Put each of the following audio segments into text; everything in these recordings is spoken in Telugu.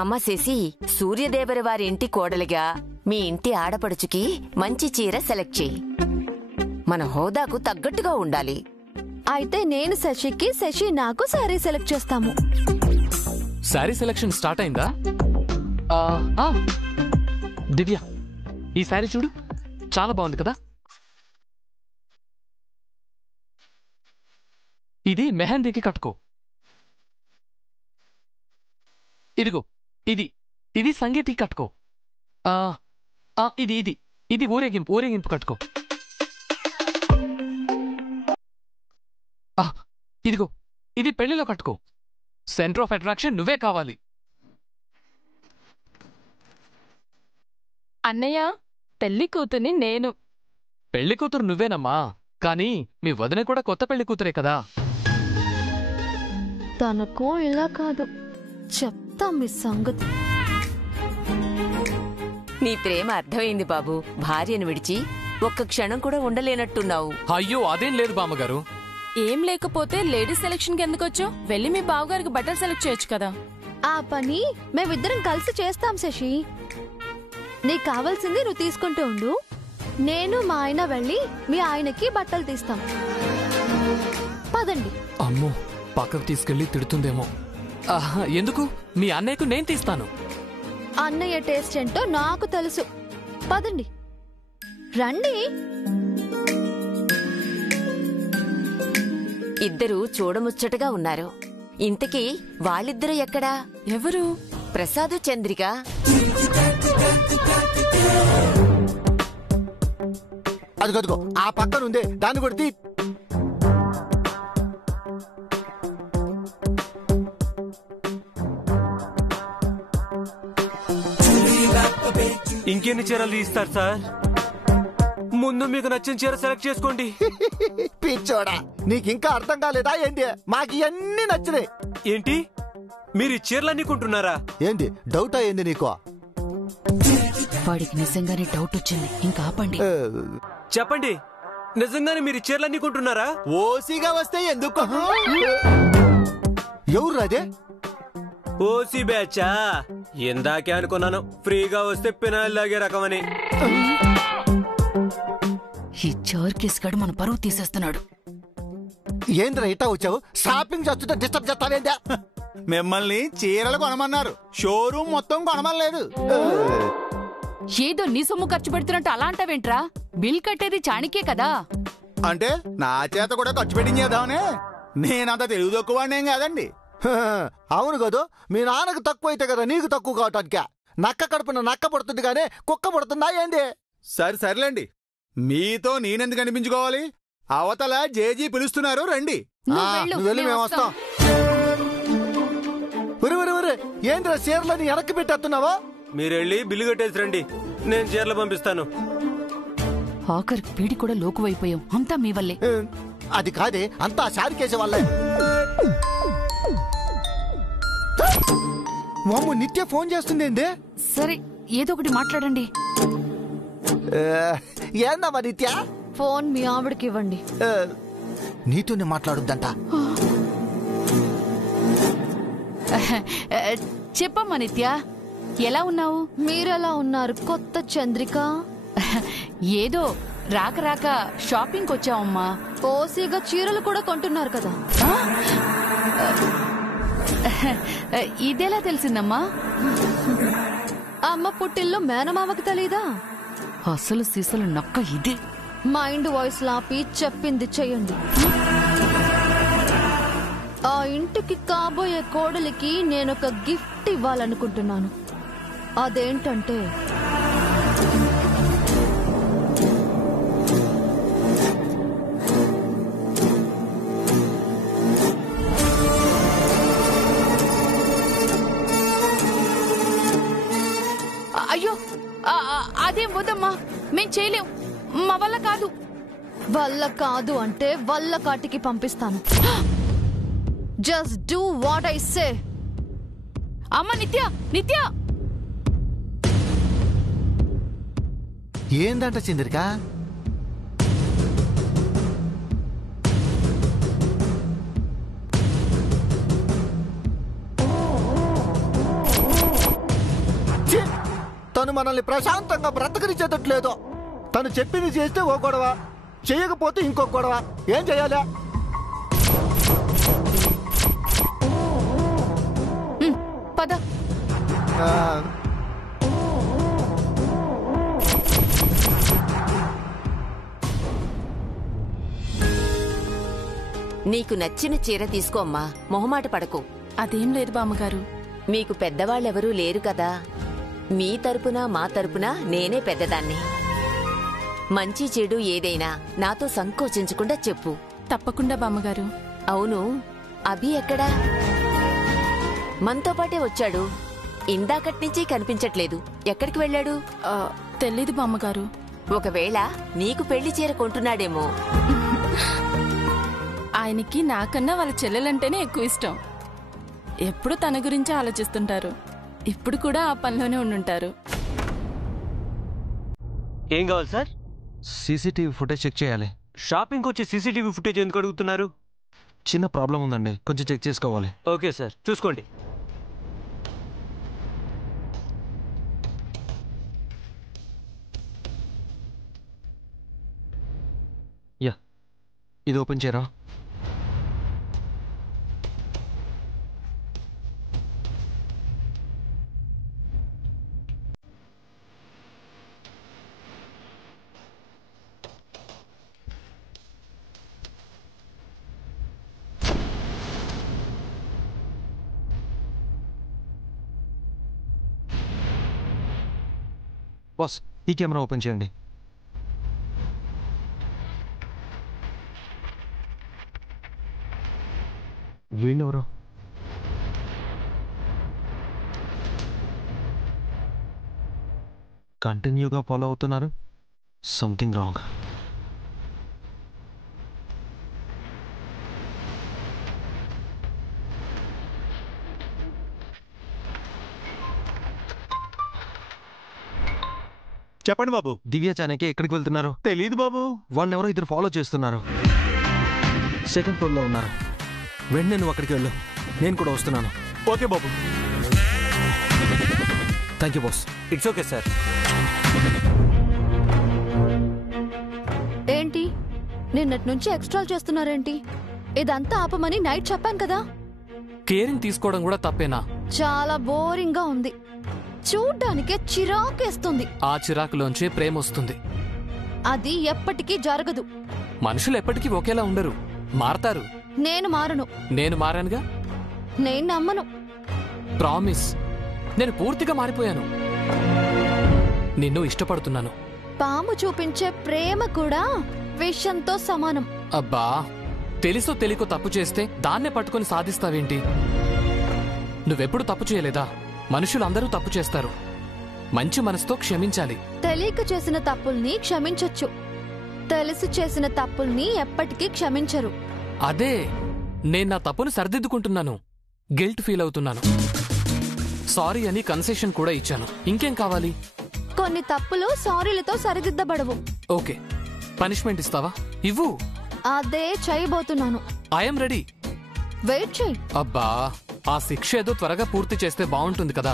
అమ్మ శశి, సూర్యదేవరి వారి ఇంటి కోడలిగా మీ ఇంటి ఆడపడుచుకి మంచి చీర సెలెక్ట్ చెయ్యి. మన హోదాకు తగ్గట్టుగా ఉండాలి. అయితే నేను శశికి, శశి నాకు శారీ సెలెక్ట్ చేస్తాము. శారీ సెలెక్షన్ స్టార్ట్ అయిందా? దివ్య, ఈ శారీ చూడు, చాలా బాగుంది కదా. ఇది మెహందీకి కట్టుకో. ఇదిగో ఇది సంగీతికి కట్టుకో. ఇది ఊరేగింపు కట్టుకో. ఇదిగో ఇది పెళ్లిలో కట్టుకో. సెంటర్ ఆఫ్ అట్రాక్షన్ నువ్వే కావాలి. అన్నయ్య, పెళ్లి కూతుర్ని నేను. పెళ్లి కూతురు నువ్వేనమ్మా, కానీ మీ వదిన కూడా కొత్త పెళ్లి కూతురే కదా. తనకు ఇలా కాదు, చెప్తా మీ సంగతి. నీ ప్రేమ అర్థమైంది బాబు. భార్యను విడిచి ఒక్క క్షణం కూడా ఉండలేనట్టున్నావు. అయ్యో అదేం లేదు బామ్మగారు. ఏం లేకపోతే లేడీస్ సెలక్షన్ కి ఎందుకొచ్చో? వెళ్ళి మీ బావగారికి బట్టలు సెలెక్ట్ చేయొచ్చు కదా. ఆ పని మేమిద్దరం కలిసి చేస్తాం శశి. నీకు కావాల్సింది నువ్వు తీసుకుంటూ ఉండు. నేను మా ఆయన వెళ్ళి మీ ఆయనకి బట్టలు తీస్తాం. పదండి. అమ్మో, పక్కకు తీసుకెళ్లి తిడుతుందేమో. ఎందుకు? మీ అన్నయ్యకు నేను తీస్తాను. అన్నయ్య టేస్ట్ ఏంటో నాకు తెలుసు. పదండి, రండి. ఇద్దరూ చూడముచ్చటగా ఉన్నారు. ఇంతకీ వాళ్ళిద్దరూ ఎక్కడా? ఎవరు? ప్రసాదు, చంద్రిక. అదిగో ఆ పక్కనుందే, దాన్ని కొడితే. ఇంకెన్ని చీరలు తీస్తారు సార్? ముందు మీకు నచ్చిన చీర సెలెక్ట్ చేసుకోండి. పిచ్చోడా, నీకింకా అర్థం కాలేదా ఏంటి? మాకు ఇవన్నీ నచ్చినాయి. ఏంటి, మీరు ఈ చీరలన్నీ కొంటున్నారా? ఏంటి డౌట్ అయ్యింది నీకు? వాడికి నిజంగానే డౌట్ వచ్చింది. ఇంకా ఆపండి. చెప్పండి, నిజంగానే మీరు ఈ చీరలన్నీ కొంటున్నారా? ఓసీగా వస్తే ఎందుకు? ఎవరు అదే? ఓసీ బ్యాచా? ఇందాకే అనుకున్నాను ఫ్రీగా వస్తే పినాయిల్ లాగే రకమని. ఈ చోర్కిస్ గడు మన పరువు తీసేస్తున్నాడు. ఏంద్రా ఇట్టా వచ్చావు? షాపింగ్ చేస్తుంటే డిస్టర్బ్ చేస్తావేందా? మిమ్మల్ని చీరలు కొనమన్నారు, షోరూమ్ మొత్తం కొనమనలేదు. ఏదో నీ సొమ్ము ఖర్చు పెడుతున్నట్టు అలా అంటావేంట్రా? బిల్ కట్టేది చాణికే కదా. అంటే నా చేత కూడా ఖర్చు పెట్టించేద్దామనే. నేనంత తెలుగు తక్కువనేం కాదండి. అవును కదా, మీ నాన్నకు తక్కువైతే కదా నీకు తక్కువ కావటానికే. నక్క కడుపున నక్క పడుతుంది కానీ కుక్క పడుతుందా ఏంది? సర్లేండి, మీతో నేనెందుకు కనిపించుకోవాలి? అవతల జేజీ పిలుస్తున్నారు, రండి. నువ్వు వెళ్ళి మేము వస్తాం. ఏంద్రా చీరలని వెనక్కి పెట్టేస్తున్నావా? మీరెళ్ళి బిల్లు కట్టేసి రండి, నేను చీరలు పంపిస్తాను. ఆఖరికి పీడి కూడా లోకువైపోయాం. అంతా మీ వల్లే. అది కాదే, అంతా శారికేసే వాళ్ళే. మమ్మ నిత్య ఫోన్ చేస్తుంది ఏంది? సరే, ఏదో ఒకటి మాట్లాడండి. ఏందమ్మా నిత్య? ఫోన్ మీ ఆవిడకి ఇవ్వండి. నీతోనే మాట్లాడుద్దంట. చెప్పమ్మా నిత్య, ఎలా ఉన్నావు? మీరెలా ఉన్నారు కొత్త చంద్రిక? ఏదో రాక రాక షాపింగ్ వచ్చావమ్మా. ఓసీగా చీరలు కూడా కొంటున్నారు కదా. ఇదెలా తెలిసిందమ్మా? అమ్మ పుట్టిల్లో మేనమామకి తెలీదా? అసలు సీసలు నక్క ఇదే. మైండ్ వాయిస్ లాపి చెప్పింది చెయ్యండి. ఆ ఇంటికి కాబోయే కోడలికి నేనొక గిఫ్ట్ ఇవ్వాలనుకుంటున్నాను. అదేంటంటే అయ్యో, అదేం వద్దమ్మా, మేం చేయలేం, మా వల్ల కాదు. వల్ల కాదు అంటే వల్ల కాటికి పంపిస్తాను. Just do what I say. అమ్మ నిత్య, నిత్య! ఏందంట చంద్రిక? తను మనల్ని ప్రశాంతంగా బ్రతకనిచ్చేటట్లేదు. తను చెప్పింది చేస్తే ఓ గొడవ, చేయకపోతే ఇంకో గొడవ. ఏం చెయ్యాలి? పద. నీకు నచ్చిన చీర తీసుకో అమ్మా, మొహమాట పడకు. అదేం లేదు బామ్మగారు. మీకు పెద్దవాళ్ళెవరూ లేరు కదా. మీ తరపున మా తరపున నేనే పెద్దదాన్ని. మంచి చెడు ఏదైనా నాతో సంకోచించకుండా చెప్పు. తప్పకుండా బామ్మగారు. అవును, అభి ఎక్కడా? మనతో పాటే వచ్చాడు. ఇందాకట్నుంచి కనిపించట్లేదు. ఎక్కడికి వెళ్ళాడు? తెలీదు బామ్మగారు. ఒకవేళ నీకు పెళ్లి చీర కొంటున్నాడేమో. ఆయనకి నాకన్నా వాళ్ళ చెల్లెలంటేనే ఎక్కువ ఇష్టం. ఎప్పుడు తన గురించే ఆలోచిస్తుంటారు. ఇప్పుడు కూడా ఆ పనిలోనే ఉండుంటారు. ఏం కావాలి సార్? సీసీటీవీ ఫుటేజ్ చెక్ చేయాలి. షాపింగ్కి వచ్చి సీసీటీవీ ఫుటేజ్ ఎందుకు అడుగుతున్నారు? చిన్న ప్రాబ్లం ఉందండి, కొంచెం చెక్ చేసుకోవాలి. ఓకే సార్, చూసుకోండి. యా, ఇది ఓపెన్ చేయరా? బాస్, ఈ కెమెరా ఓపెన్ చేయండి. వీళ్ళెవరు? కంటిన్యూగా ఫాలో అవుతున్నారు. Something wrong. చెప్పండి బాబు. దివ్య చానకి ఎక్కడికి వెళ్తున్నారు? తెలీదు బాబు. వాళ్ళని ఎవరో ఇద్దరు ఫాలో చేస్తున్నారు. సెకండ్ ఫ్లోర్లో ఉన్నారు. వెంటనే నువ్వు అక్కడికి వెళ్ళు, నేను కూడా వస్తున్నాను. Okay Babu. Thank you boss. It's okay sir. ఏంటి నిన్నటి నుంచి ఎక్స్ట్రా చేస్తున్నారేంటి? ఇదంతా ఆపమని నైట్ చెప్పాను కదా. కేరింగ్ తీసుకోవడం కూడా తప్పేనా? చాలా బోరింగ్ గా ఉంది. చూడ్డానికే చిరాకేస్తుంది. ఆ చిరాకులోంచే ప్రేమ వస్తుంది. అది ఎప్పటికీ జరగదు. మనుషులు ఎప్పటికీ ఒకేలా ఉండరు, మారతారు. నేను మారను. నేను మారానుగా. నేను నమ్మను. ప్రామిస్, నేను పూర్తిగా మారిపోయాను. నిన్ను ఇష్టపడుతున్నాను. పాము చూపించే ప్రేమ కూడా విషంతో సమానం. అబ్బా, తెలుసో తెలియకో తప్పు చేస్తే దాన్నే పట్టుకొని సాధిస్తావేంటి? నువ్వెప్పుడు తప్పు చేయలేదా? మనుషులందరూ తప్పు చేస్తారు. మంచి మనసుతో క్షమించాలి. తెలియక చేసిన తప్పుల్ని క్షమించొచ్చు, తెలిసి చేసిన తప్పుల్ని ఎప్పటికీ క్షమించరు. అదే, నేను నా తప్పును సరిదిద్దుకుంటున్నాను. గిల్ట్ ఫీల్ అవుతున్నాను. సారీ అని కన్సెషన్ కూడా ఇచ్చాను. ఇంకేం కావాలి? కొన్ని తప్పులు సారీలతో సరిదిద్దబడవు. ఓకే, పనిష్మెంట్ ఇస్తావా? ఇవ్వు. అదే చేయబోతున్నాను. I'm ready. వెయిట్ చెయ్యి. అబ్బా, ఆ శిక్ష ఏదో త్వరగా పూర్తి చేస్తే బాగుంటుంది కదా.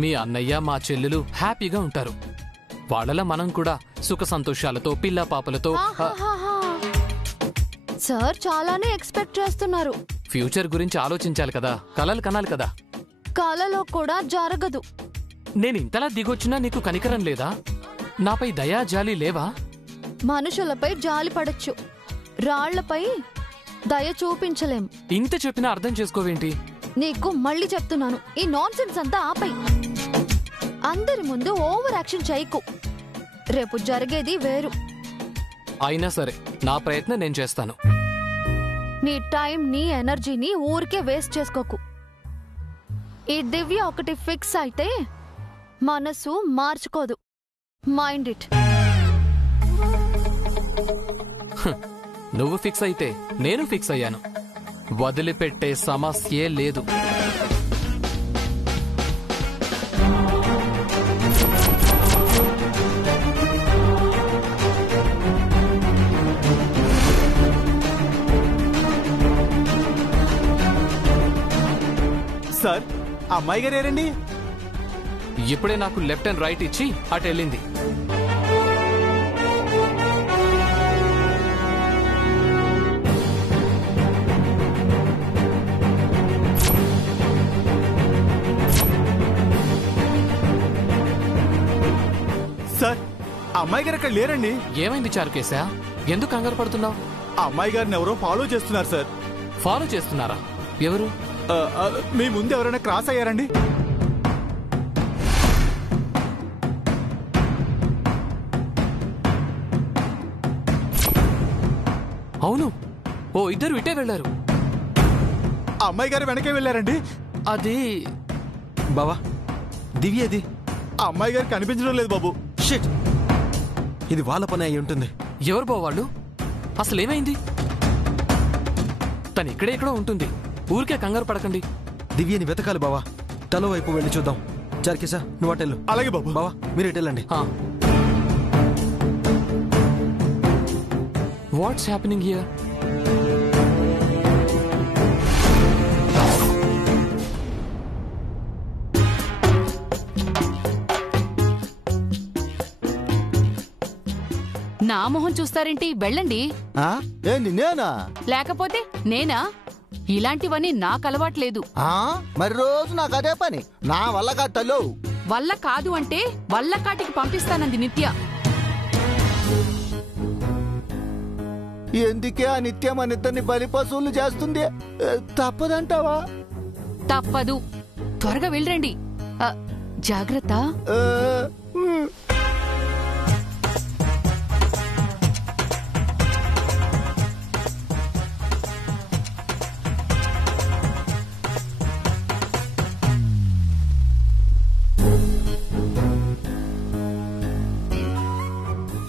మీ అన్నయ్య మా చెల్లెలు హ్యాపీగా ఉంటారు. వాళ్ళలా మనం కూడా సుఖ సంతోషాలతో పిల్ల పాపలతో. సార్ చాలానే ఎక్స్పెక్ట్ చేస్తున్నారు. ఫ్యూచర్ గురించి ఆలోచించాలి కదా, కలలు కనాలి కదా. కలలో కూడా జరగదు. నేను ఇంతలా దిగొచ్చినా నీకు కనికరం లేదా? నాపై దయా జాలి లేవా? మనుషులపై జాలి పడచ్చు, రాళ్లపై దయ చూపించలేం. ఇంత చెప్పినా అర్థం చేసుకోవేంటి? నీకు మళ్ళీ చెప్తున్నాను, ఈ నాన్సెన్స్ అంతా ఆపై. అందరి ముందు ఓవర్ యాక్షన్ చేయకు. రేపు జరిగేది వేరు. అయినా సరే, నా ప్రయత్నం నేను చేస్తాను. నీ టైం నీ ఎనర్జీని ఊరికే వేస్ట్ చేసుకోకు. ఈ దివ్య ఒకటి ఫిక్స్ అయితే మనసు మార్చుకోదు. Mind it. నువ్వు ఫిక్స్ అయితే నేను ఫిక్స్ అయ్యాను. వదిలిపెట్టే సమస్యే లేదు. సార్, అమ్మాయి గారు ఏరండి? ఇప్పుడే నాకు లెఫ్ట్ అండ్ రైట్ ఇచ్చి అటు వెళ్ళింది. సార్, అమ్మాయి గారు అక్కడ లేరండి. ఏమైంది చారుకేశా? ఎందుకు కంగారు పడుతున్నావు? అమ్మాయి గారిని ఎవరో ఫాలో చేస్తున్నారు సార్. ఫాలో చేస్తున్నారా? ఎవరు? మీ ముందు ఎవరైనా క్రాస్ అయ్యారండి? అవును, ఓ ఇద్దరు ఇటే వెళ్లారు. అమ్మాయి గారు వెనకే వెళ్ళారండి. అది బావా, దివ్యది. అమ్మాయి గారు కనిపించడం లేదు బాబు. షిట్, ఇది వాళ్ళ పని అయి ఉంటుంది. ఎవరు బావాళ్ళు? అసలేమైంది? తను ఇక్కడెక్కడో ఉంటుంది. ఊరికే కంగారు పడకండి. దివ్యని వెతకాలి బావా. తలో వైపు వెళ్ళి చూద్దాం. చారుకేశా, నువ్వు అటెళ్ళు. అలాగే బాబు. బావా, మీరు ఇటెళ్ళండి. What's happening here? నా మొహం చూస్తారేంటి? వెళ్ళండి. ఏంది నేనా? లేకపోతే నేనా? ఇలాంటివన్నీ నాకు అలవాట్లేదు. మరి రోజు నాకు అదే పని. నా వల్ల కాదు తల్లు. వల్ల కాదు అంటే వల్ల కాటికి పంపిస్తానంది నిత్య. ఎందుకే ఆ నిత్యం మన ఇద్దరిని బలి పశువులు చేస్తుంది? తప్పదంటావా? తప్పదు. త్వరగా వెళ్ళండి. జాగ్రత్త.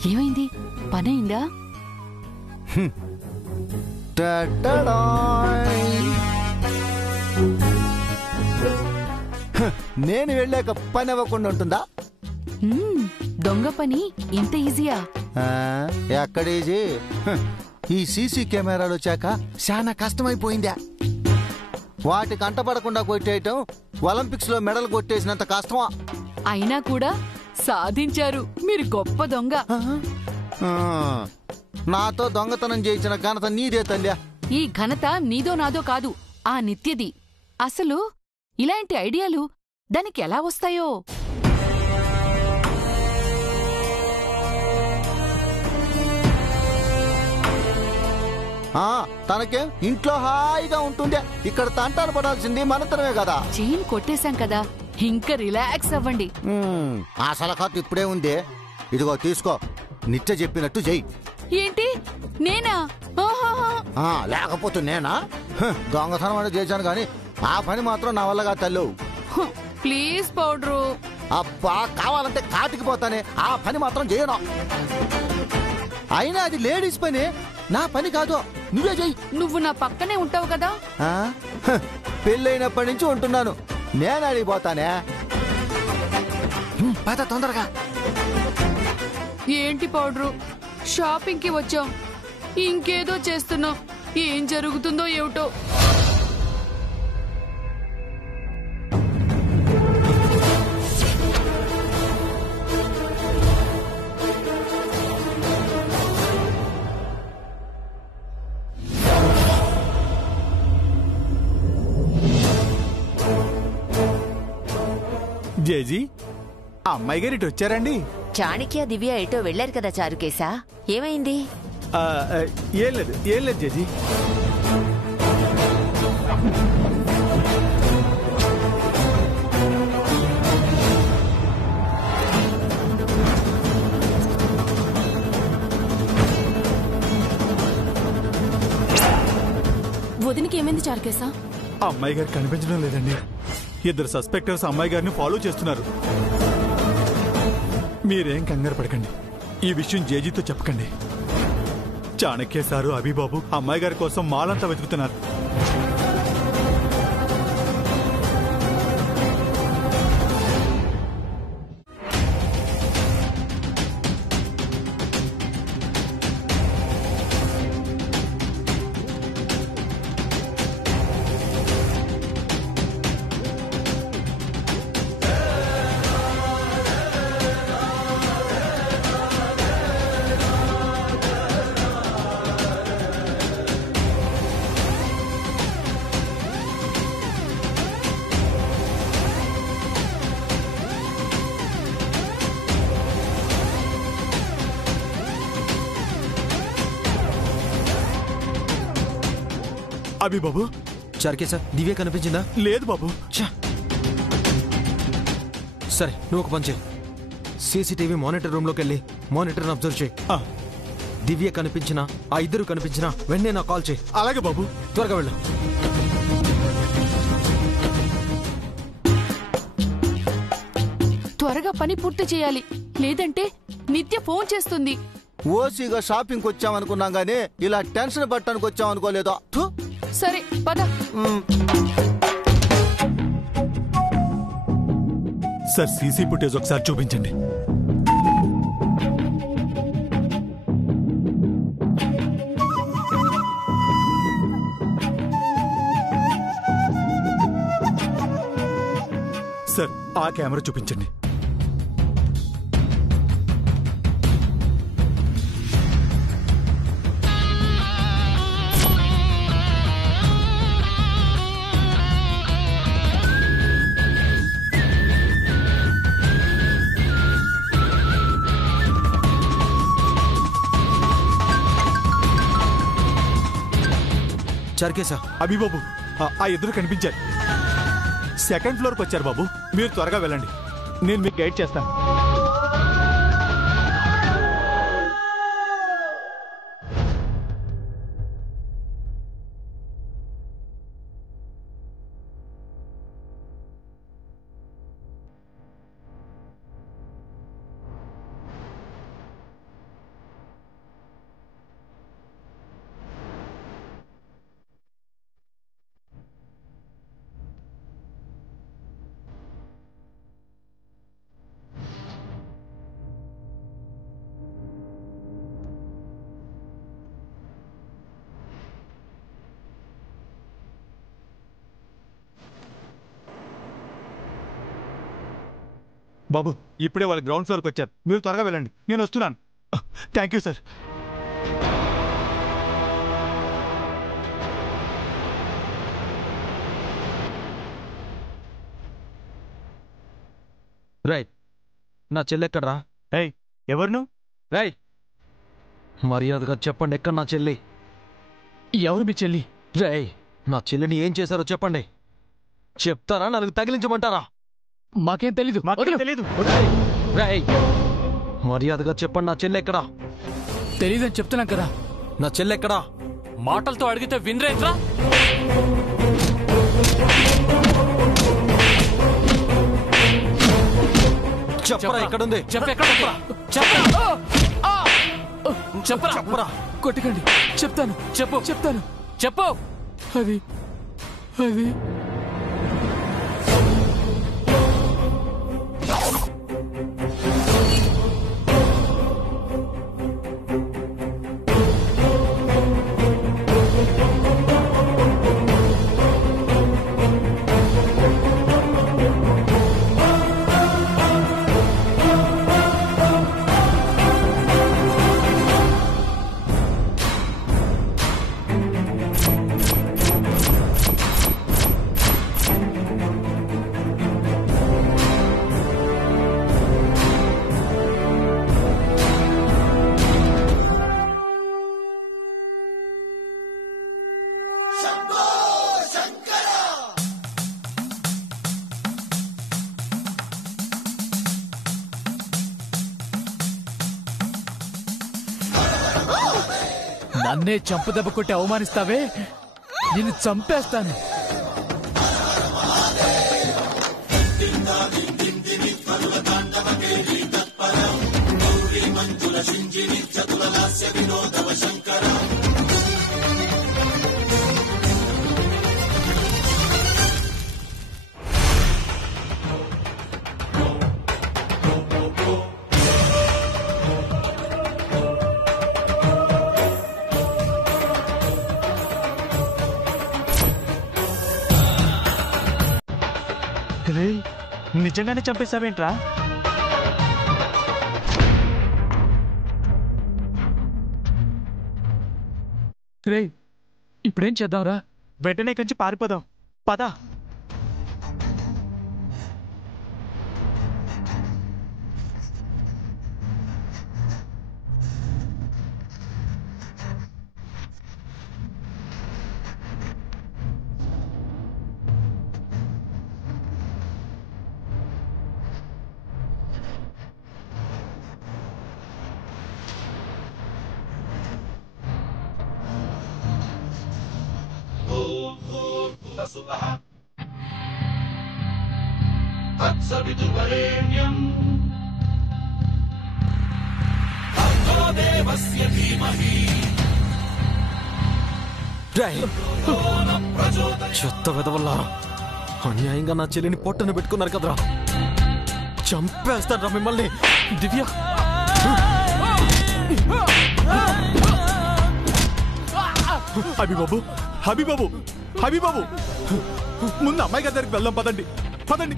ఏమైంది? పనైందా? నేను వెళ్ళాక పని అవ్వకుండా ఉంటుందా? దొంగ పని ఇంత ఈజీయా? ఎక్కడ ఈజీ? ఈ సీసీ కెమెరాలు వచ్చాక చాలా కష్టమైపోయిందా. వాటి కంటపడకుండా కొట్టేయటం ఒలింపిక్స్ లో మెడల్ కొట్టేసినంత కష్టమా? అయినా కూడా సాధించారు. మీరు గొప్ప దొంగ. నాతో దొంగతనం చేయించిన ఘనత నీదే తల్లి. ఈ ఘనత నీదో నాదో కాదు, ఆ నిత్యది. అసలు ఇలాంటి ఐడియాలు దానికి ఎలా వస్తాయో? తనకేం ఇంట్లో హాయిగా ఉంటుంది. ఇక్కడ తంటాలు పడాల్సింది మనతరమే కదా. చైన్ కొట్టేశాం కదా, ఇంకా రిలాక్స్ అవ్వండి. ఆ సలహాత్ ఇప్పుడే ఉంది. ఇదిగో తీసుకో. నిత్య చెప్పినట్టు చెయ్యి. ఏంటి? నేనా? లేకపోతే నేనా? దొంగతనం అని చేశాను గాని ఆ పని మాత్రం నా వల్లగా తల్లు. Please powder. అబ్బా, కావాలంటే కాటికి పోతానే. ఆ పని మాత్రం చేయను. అయినా అది లేడీస్ పని, నా పని కాదు. నువ్వే చెయ్యి. నువ్వు నా పక్కనే ఉంటావు కదా. పెళ్ళైనప్పటి నుంచి ఉంటున్నాను. నేను అడిగిపోతానే. పద తొందరగా. ఏంటి పౌడరు? షాపింగ్ కి వచ్చాం, ఇంకేదో చేస్తున్నాం. ఏం జరుగుతుందో ఏమిటో. జేజీ, అమ్మాయి గారు ఇటు వచ్చారండి. చాణక్య దివ్య ఎటో వెళ్లారు కదా చారుకేశా? ఏమైంది? ఏం లేదు జేజీ. వదినికి ఏమైంది చారుకేశా? అమ్మాయి గారు కనిపించడం లేదండి. ఇద్దరు సస్పెక్టర్స్ అమ్మాయి గారిని ఫాలో చేస్తున్నారు. మీరేం కంగారు పడకండి. ఈ విషయం జేజీతో చెప్పకండి. చాణక్య సారు, అభిబాబు అమ్మాయి గారి కోసం మాలంతా వెతుకుతున్నారు. అభి బాబు. చార్కేశా, దివ్య కనిపించిందా? లేదు బాబు. సరే, నువ్వు ఒక పని చేయి. సీసీటీవీ మానిటర్ రూమ్లోకి వెళ్ళి మానిటర్ని అబ్జర్వ్ చేయి. దివ్య కనిపించినా, ఆ ఇద్దరు కనిపించినా వెంటనే నాకు కాల్ చేయి. అలాగే బాబు. త్వరగా వెళ్ళు. త్వరగా పని పూర్తి చేయాలి, లేదంటే నిత్య ఫోన్ చేస్తుంది. ఓసీగా షాపింగ్కి వచ్చామనుకున్నాం గానీ ఇలా టెన్షన్ పట్టడానికి వచ్చామనుకోలేదో. సరే పద. సార్, సీసీ ఫుటేజ్ ఒకసారి చూపించండి. సార్, ఆ కెమెరా చూపించండి. చార్కేశా, అభి బాబు, ఆ ఇద్దరు కనిపించారు. సెకండ్ ఫ్లోర్కి వచ్చారు బాబు. మీరు త్వరగా వెళ్ళండి, నేను మీకు గైడ్ చేస్తాను. బాబు, ఇప్పుడే వాళ్ళు గ్రౌండ్ ఫ్లోర్కి వచ్చారు. మీరు త్వరగా వెళ్ళండి, నేను వస్తున్నాను. Thank you sir. రైట్, నా చెల్లి ఎక్కడరా? ఏయ్, ఎవరు నువ్వు? రై, మర్యాదగా చెప్పండి, ఎక్కడ నా చెల్లి? ఎవరు మీ చెల్లి? రై, నా చెల్లిని ఏం చేశారో చెప్పండి. చెప్తారా, నాకు తగిలించమంటారా? మాకేం తెలీదు. తెలీదు. రై, మర్యాదగా చెప్పండి, నా చెల్లి ఎక్కడా? తెలీదని చెప్తున్నాం కదా. నా చెల్లి ఎక్కడా? మాటలతో అడిగితే వినరేట్రా? చెప్పరా, ఎక్కడుంది? చెప్పరా. కొట్టకండి, చెప్తాను. చెప్తాను. చెప్పు. అది నన్నే చంపుదెబ్బ కొట్టి అవమానిస్తావే, నిన్ను చంపేస్తాను. నిజంగానే చంపేశావేంట్రా? రే, ఇప్పుడేం చేద్దాంరా? వెంటనే కంచి పారిపోదాం, పదా. చెత్త వెదవల్లారా, అన్యాయంగా నా చెల్లిని పొట్టను పెట్టుకున్నారు కదరా, చంపేస్తాడ్రా మిమ్మల్ని. దివ్య, హబీబాబు హబీబాబు హబీబాబు, ముందు అమ్మాయి గారి దగ్గరికి వెళ్దాం, పదండి పదండి.